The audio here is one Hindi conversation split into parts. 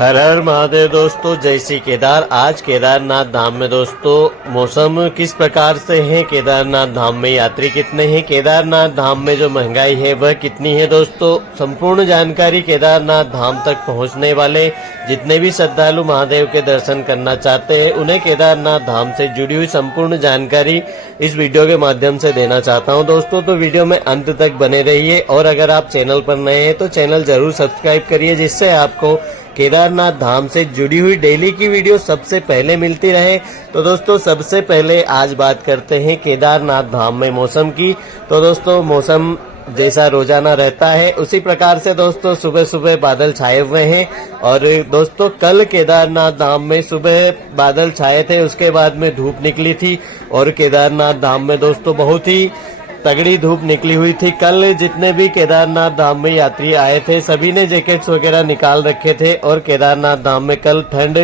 हर हर महादेव दोस्तों, जय श्री केदार। आज केदारनाथ धाम में दोस्तों मौसम किस प्रकार से है, केदारनाथ धाम में यात्री कितने हैं, केदारनाथ धाम में जो महंगाई है वह कितनी है दोस्तों, संपूर्ण जानकारी केदारनाथ धाम तक पहुंचने वाले जितने भी श्रद्धालु महादेव के दर्शन करना चाहते हैं उन्हें केदारनाथ धाम से जुड़ी हुई संपूर्ण जानकारी इस वीडियो के माध्यम से देना चाहता हूं दोस्तों। तो वीडियो में अंत तक बने रहिए और अगर आप चैनल पर नए हैं तो चैनल जरूर सब्सक्राइब करिए, जिससे आपको केदारनाथ धाम से जुड़ी हुई डेली की वीडियो सबसे पहले मिलती रहे। तो दोस्तों सबसे पहले आज बात करते हैं केदारनाथ धाम में मौसम की। तो दोस्तों मौसम जैसा रोजाना रहता है उसी प्रकार से दोस्तों सुबह सुबह बादल छाए हुए हैं। और दोस्तों कल केदारनाथ धाम में सुबह बादल छाए थे, उसके बाद में धूप निकली थी और केदारनाथ धाम में दोस्तों बहुत ही तगड़ी धूप निकली हुई थी। कल जितने भी केदारनाथ धाम में यात्री आए थे सभी ने जैकेट्स वगैरह निकाल रखे थे और केदारनाथ धाम में कल ठंड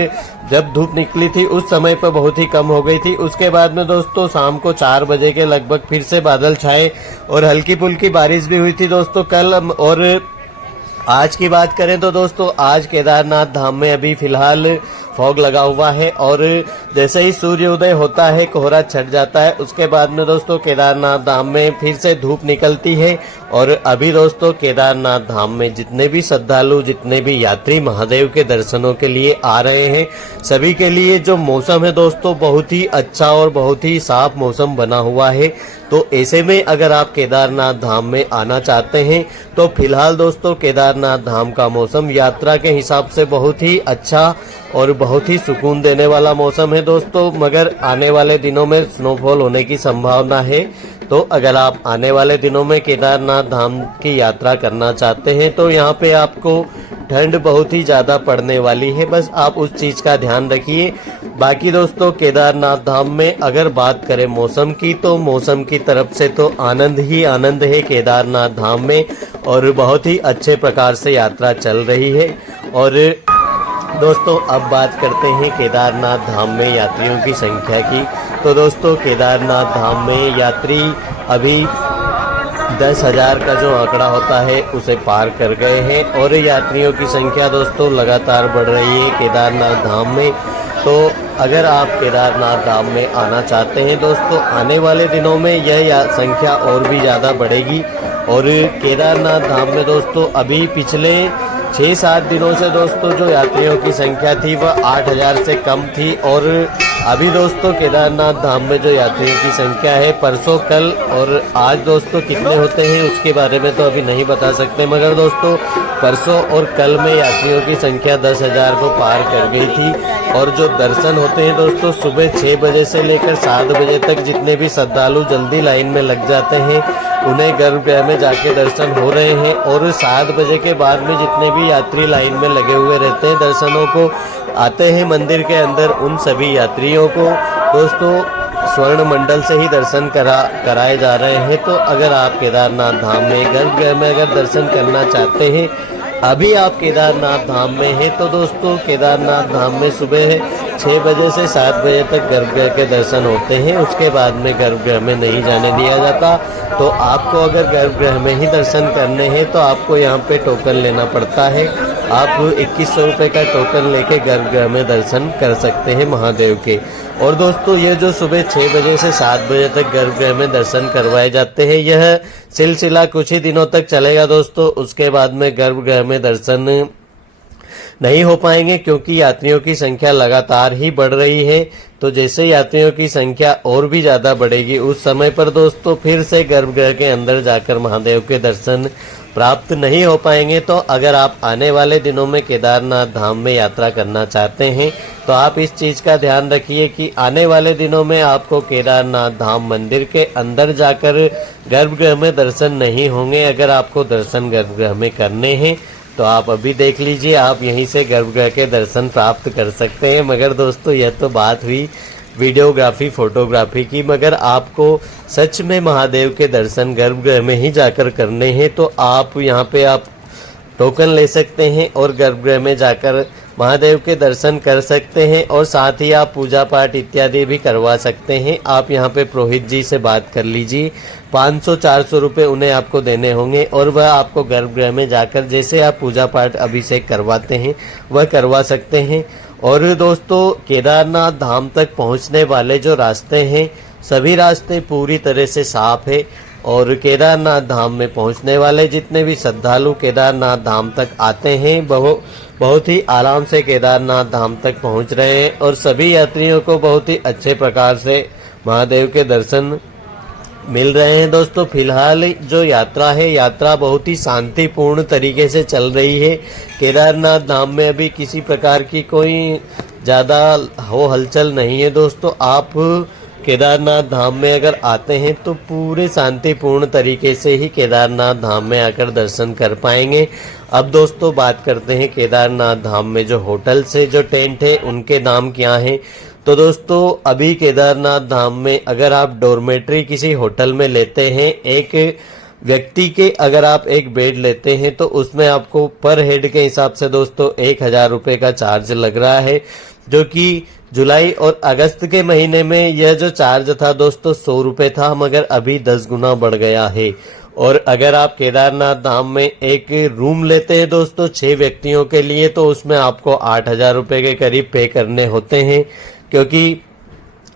जब धूप निकली थी उस समय पर बहुत ही कम हो गई थी। उसके बाद में दोस्तों शाम को 4 बजे के लगभग फिर से बादल छाए और हल्की फुल्की बारिश भी हुई थी दोस्तों कल। और आज की बात करें तो दोस्तों आज केदारनाथ धाम में अभी फिलहाल फॉग लगा हुआ है और जैसे ही सूर्योदय होता है कोहरा छट जाता है, उसके बाद में दोस्तों केदारनाथ धाम में फिर से धूप निकलती है। और अभी दोस्तों केदारनाथ धाम में जितने भी श्रद्धालु जितने भी यात्री महादेव के दर्शनों के लिए आ रहे हैं सभी के लिए जो मौसम है दोस्तों बहुत ही अच्छा और बहुत ही साफ मौसम बना हुआ है। तो ऐसे में अगर आप केदारनाथ धाम में आना चाहते हैं तो फिलहाल दोस्तों केदारनाथ धाम का मौसम यात्रा के हिसाब से बहुत ही अच्छा और बहुत ही सुकून देने वाला मौसम है दोस्तों। मगर आने वाले दिनों में स्नोफॉल होने की संभावना है। तो अगर आप आने वाले दिनों में केदारनाथ धाम की यात्रा करना चाहते हैं तो यहाँ पे आपको ठंड बहुत ही ज़्यादा पड़ने वाली है, बस आप उस चीज़ का ध्यान रखिए। बाकी दोस्तों केदारनाथ धाम में अगर बात करें मौसम की तो मौसम की तरफ से तो आनंद ही आनंद है केदारनाथ धाम में और बहुत ही अच्छे प्रकार से यात्रा चल रही है। और दोस्तों अब बात करते हैं केदारनाथ धाम में यात्रियों की संख्या की। तो दोस्तों केदारनाथ धाम में यात्री अभी 10,000 का जो आंकड़ा होता है उसे पार कर गए हैं और यात्रियों की संख्या दोस्तों लगातार बढ़ रही है केदारनाथ धाम में। तो अगर आप केदारनाथ धाम में आना चाहते हैं दोस्तों आने वाले दिनों में यह संख्या और भी ज़्यादा बढ़ेगी। और केदारनाथ धाम में दोस्तों अभी पिछले 6-7 दिनों से दोस्तों जो यात्रियों की संख्या थी वह 8,000 से कम थी। और अभी दोस्तों केदारनाथ धाम में जो यात्रियों की संख्या है परसों कल और आज दोस्तों कितने होते हैं उसके बारे में तो अभी नहीं बता सकते, मगर दोस्तों परसों और कल में यात्रियों की संख्या 10,000 को पार कर गई थी। और जो दर्शन होते हैं दोस्तों सुबह 6 बजे से लेकर 7 बजे तक जितने भी श्रद्धालु जल्दी लाइन में लग जाते हैं उन्हें गर्भगृह में जाके दर्शन हो रहे हैं। और 7 बजे के बाद में जितने भी यात्री लाइन में लगे हुए रहते हैं दर्शनों को आते हैं मंदिर के अंदर, उन सभी यात्रियों को दोस्तों स्वर्ण मंडल से ही दर्शन कराए जा रहे हैं। तो अगर आप केदारनाथ धाम में गर्भगृह में अगर दर्शन करना चाहते हैं अभी आप केदारनाथ धाम में हैं तो दोस्तों केदारनाथ धाम में सुबह 6 बजे से 7 बजे तक गर्भगृह के दर्शन होते हैं, उसके बाद में गर्भगृह में नहीं जाने दिया जाता। तो आपको अगर गर्भगृह में ही दर्शन करने हैं तो आपको यहाँ पे टोकन लेना पड़ता है। आप 2100 रुपये का टोकन लेके गर्भगृह में दर्शन कर सकते हैं महादेव के। और दोस्तों ये जो सुबह 6 बजे से 7 बजे तक गर्भगृह में दर्शन करवाए जाते हैं यह सिलसिला कुछ ही दिनों तक चलेगा दोस्तों। उसके बाद में गर्भगृह में दर्शन नहीं हो पाएंगे क्योंकि यात्रियों की संख्या लगातार ही बढ़ रही है। तो जैसे यात्रियों की संख्या और भी ज्यादा बढ़ेगी उस समय पर दोस्तों फिर से गर्भगृह के अंदर जाकर महादेव के दर्शन प्राप्त नहीं हो पाएंगे। तो अगर आप आने वाले दिनों में केदारनाथ धाम में यात्रा करना चाहते हैं तो आप इस चीज़ का ध्यान रखिए कि आने वाले दिनों में आपको केदारनाथ धाम मंदिर के अंदर जाकर गर्भगृह में दर्शन नहीं होंगे। अगर आपको दर्शन गर्भगृह में करने हैं तो आप अभी देख लीजिए, आप यहीं से गर्भगृह के दर्शन प्राप्त कर सकते हैं। मगर दोस्तों यह तो बात हुई वीडियोग्राफी फोटोग्राफी की, मगर आपको सच में महादेव के दर्शन गर्भगृह में ही जाकर करने हैं तो आप यहाँ पे आप टोकन ले सकते हैं और गर्भगृह में जाकर महादेव के दर्शन कर सकते हैं और साथ ही आप पूजा पाठ इत्यादि भी करवा सकते हैं। आप यहाँ पे पुरोहित जी से बात कर लीजिए, 500-400 रुपये उन्हें आपको देने होंगे और वह आपको गर्भगृह में जाकर जैसे आप पूजा पाठ अभिषेक करवाते हैं वह करवा सकते हैं। और दोस्तों केदारनाथ धाम तक पहुंचने वाले जो रास्ते हैं सभी रास्ते पूरी तरह से साफ है और केदारनाथ धाम में पहुंचने वाले जितने भी श्रद्धालु केदारनाथ धाम तक आते हैं बहुत ही आराम से केदारनाथ धाम तक पहुंच रहे हैं और सभी यात्रियों को बहुत ही अच्छे प्रकार से महादेव के दर्शन मिल रहे हैं। दोस्तों फिलहाल जो यात्रा है यात्रा बहुत ही शांतिपूर्ण तरीके से चल रही है। केदारनाथ धाम में अभी किसी प्रकार की कोई ज़्यादा हो हलचल नहीं है। दोस्तों आप केदारनाथ धाम में अगर आते हैं तो पूरे शांतिपूर्ण तरीके से ही केदारनाथ धाम में आकर दर्शन कर पाएंगे। अब दोस्तों बात करते हैं केदारनाथ धाम में जो होटल से जो टेंट है उनके नाम क्या हैं। तो दोस्तों अभी केदारनाथ धाम में अगर आप डॉर्मेट्री किसी होटल में लेते हैं एक व्यक्ति के अगर आप एक बेड लेते हैं तो उसमें आपको पर हेड के हिसाब से दोस्तों 1000 रुपये का चार्ज लग रहा है, जो कि जुलाई और अगस्त के महीने में यह जो चार्ज था दोस्तों 100 रुपये था, मगर अभी 10 गुना बढ़ गया है। और अगर आप केदारनाथ धाम में एक रूम लेते हैं दोस्तों 6 व्यक्तियों के लिए तो उसमें आपको 8000 रुपये के करीब पे करने होते हैं, क्योंकि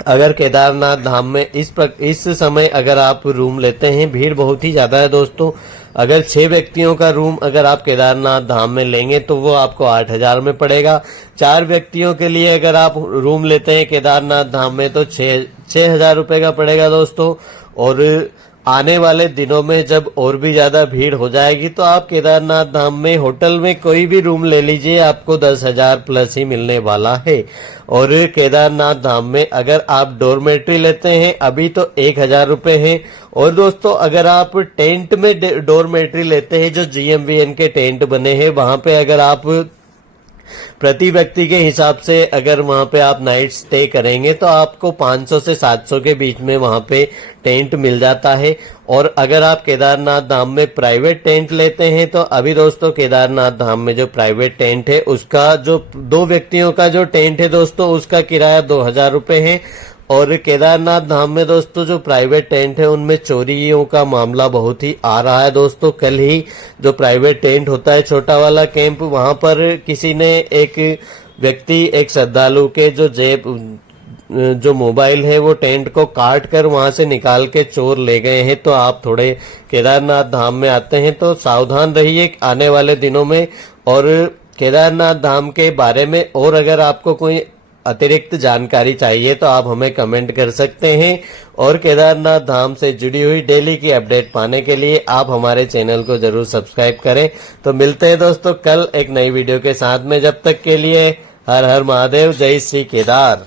अगर केदारनाथ धाम में इस समय अगर आप रूम लेते हैं भीड़ बहुत ही ज़्यादा है दोस्तों। अगर 6 व्यक्तियों का रूम अगर आप केदारनाथ धाम में लेंगे तो वो आपको 8000 में पड़ेगा। 4 व्यक्तियों के लिए अगर आप रूम लेते हैं केदारनाथ धाम में तो 6000 रुपये का पड़ेगा दोस्तों। और आने वाले दिनों में जब और भी ज़्यादा भीड़ हो जाएगी तो आप केदारनाथ धाम में होटल में कोई भी रूम ले लीजिए, आपको 10,000 प्लस ही मिलने वाला है। और केदारनाथ धाम में अगर आप डॉर्मेट्री लेते हैं अभी तो 1000 रुपये है। और दोस्तों अगर आप टेंट में डॉर्मेट्री लेते हैं जो GMVN के टेंट बने हैं वहाँ पे अगर आप प्रति व्यक्ति के हिसाब से अगर वहाँ पे आप नाइट स्टे करेंगे तो आपको 500 से 700 के बीच में वहाँ पे टेंट मिल जाता है। और अगर आप केदारनाथ धाम में प्राइवेट टेंट लेते हैं तो अभी दोस्तों केदारनाथ धाम में जो प्राइवेट टेंट है उसका जो 2 व्यक्तियों का जो टेंट है दोस्तों उसका किराया 2000 रुपये है। और केदारनाथ धाम में दोस्तों जो प्राइवेट टेंट है उनमें चोरियों का मामला बहुत ही आ रहा है दोस्तों। कल ही जो प्राइवेट टेंट होता है छोटा वाला कैंप वहां पर किसी ने एक व्यक्ति एक श्रद्धालु के जो मोबाइल है वो टेंट को काट कर वहां से निकाल के चोर ले गए हैं। तो आप थोड़े केदारनाथ धाम में आते हैं तो सावधान रहिए आने वाले दिनों में। और केदारनाथ धाम के बारे में और अगर आपको कोई अतिरिक्त जानकारी चाहिए तो आप हमें कमेंट कर सकते हैं। और केदारनाथ धाम से जुड़ी हुई डेली की अपडेट पाने के लिए आप हमारे चैनल को जरूर सब्सक्राइब करें। तो मिलते हैं दोस्तों कल एक नई वीडियो के साथ में, जब तक के लिए हर हर महादेव, जय श्री केदार।